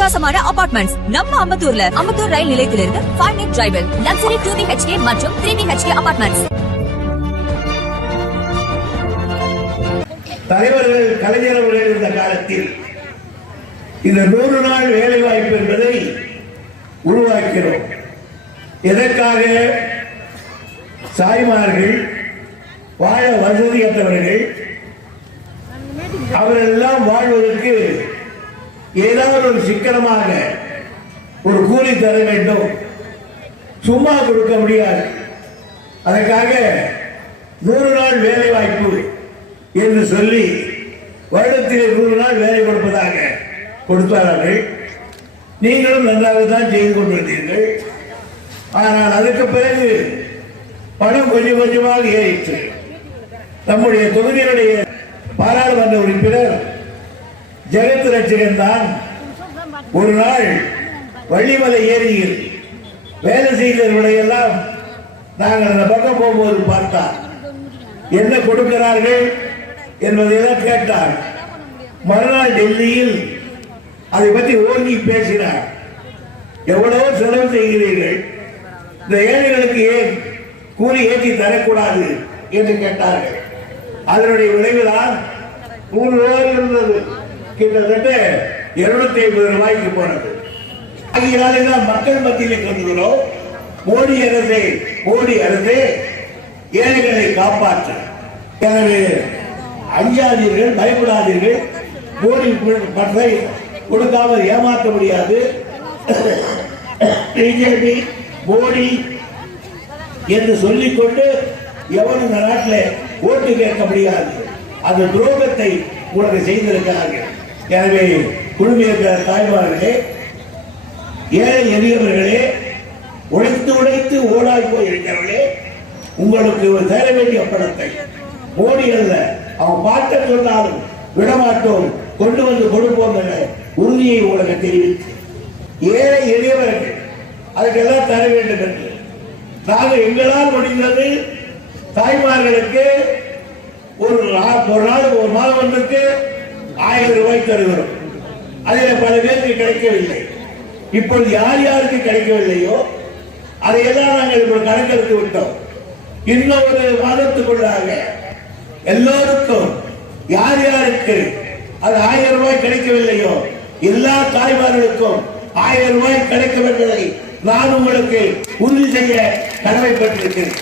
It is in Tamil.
அட்டகாசமான அபார்ட்மெண்ட்ஸ் நம்ம அம்பத்தூர்ல. அம்பத்தூர் ரயில் நிலையத்திலிருந்து 5 minute டிரைவில் லக்ஸரி 2 BHK மற்றும் 3 BHK அபார்ட்மெண்ட்ஸ். தலைவர்கள் கலைஞர் அவர்கள் இருந்த காலத்தில் இந்த 100 நாள் வேலை வாய்ப்பு என்பதை உருவாக்கிறோம். எதற்காக? சாய்மார்கள், வாழ வசதியற்றவர்கள், அவரெல்லாம் வாழ்வதற்கு ஏதாவது ஒரு சிக்கனமாக ஒரு கூலி தர வேண்டும். சும்மா கொடுக்க முடியாது. அதற்காக 100 நாள் வேலை வாய்ப்பு என்று சொல்லி வருடத்திலே 100 நாள் வேலை கொடுப்பதாக கொடுத்தார்கள். நீங்களும் நன்றாக தான் செய்து கொண்டிருந்தீர்கள். ஆனால் அதற்கு பிறகு பணம் கொஞ்சம் கொஞ்சமாக ஏறிற்று. நம்முடைய தொகுதியினுடைய பாராளுமன்ற உறுப்பினர் ஜெகத் ரட்சகன் தான் ஒரு நாள் வள்ளிமலை ஏரியில் வேலை செய்தவர்களை எல்லாம் நாங்கள் அந்த பக்கம் போகும்போது பார்த்தார். என்ன கொடுக்கிறார்கள் என்பதையெல்லாம் கேட்டார். மறுநாள் டெல்லியில் அதை பற்றி ஓங்கி பேசினார். எவ்வளவோ செலவு செய்கிறீர்கள், இந்த ஏழைகளுக்கு ஏன் கூலி ஏற்றி தரக்கூடாது என்று கேட்டார்கள். அதனுடைய விளைவுதான் 100 ரூபாய் இருந்தது, கிட்டத்தட்ட 250 ரூபாய்க்கு போனது. ஆகியனால்தான் மக்கள் மத்தியில் சொல்லுகிறோம், மோடி அரசே ஏழைகளை காப்பாற்ற. எனவே அஞ்சாதீர்கள், பயப்படாதீர்கள். மோடி பற்றை கொடுக்காமல் ஏமாற்ற முடியாது. பிஜேபி மோடி என்று சொல்லிக்கொண்டு எவனும் இந்த நாட்டில் ஓட்டு கேட்க முடியாது. அந்த துரோகத்தை உங்களுக்கு செய்திருக்கிறார்கள். எனவே குழுமியிருக்கிற தாய்மார்களே, ஏழை எளியவர்களே, உழைத்து ஓடாய் போயிருக்கிறவர்களே, உங்களுக்கு சேர வேண்டிய பணத்தை மோடி அல்ல, அவன் பார்க்க சொன்னாலும் விடமாட்டோம், கொண்டு வந்து கொடுப்போம் என்ற உறுதியை உங்களுக்கு தெரிவித்து, ஏழை எளியவர்கள் அதுக்கெல்லாம் தர வேண்டும் என்று நாங்கள் எங்களால் முடிந்தது தாய்மார்களுக்கு ஒரு மாதம் ஒன்றுக்கு 1000 ரூபாய் தருகிறோம். அதில் பல பேருக்கு கிடைக்கவில்லை. இப்பொழுது யார் யாருக்கு கிடைக்கவில்லையோ அதையெல்லாம் நாங்கள் இப்போ கணக்கெடுத்து விட்டோம். இன்னும் ஒரு மாதத்துக்குள்ளாக எல்லோருக்கும் யார் யாருக்கு அது 1000 ரூபாய் கிடைக்கவில்லையோ எல்லா தாய்மார்களுக்கும் 1000 ரூபாய் கிடைக்கும் என்பதை நான் உங்களுக்கு உறுதி செய்ய கடமைப்பட்டிருக்கிறேன்.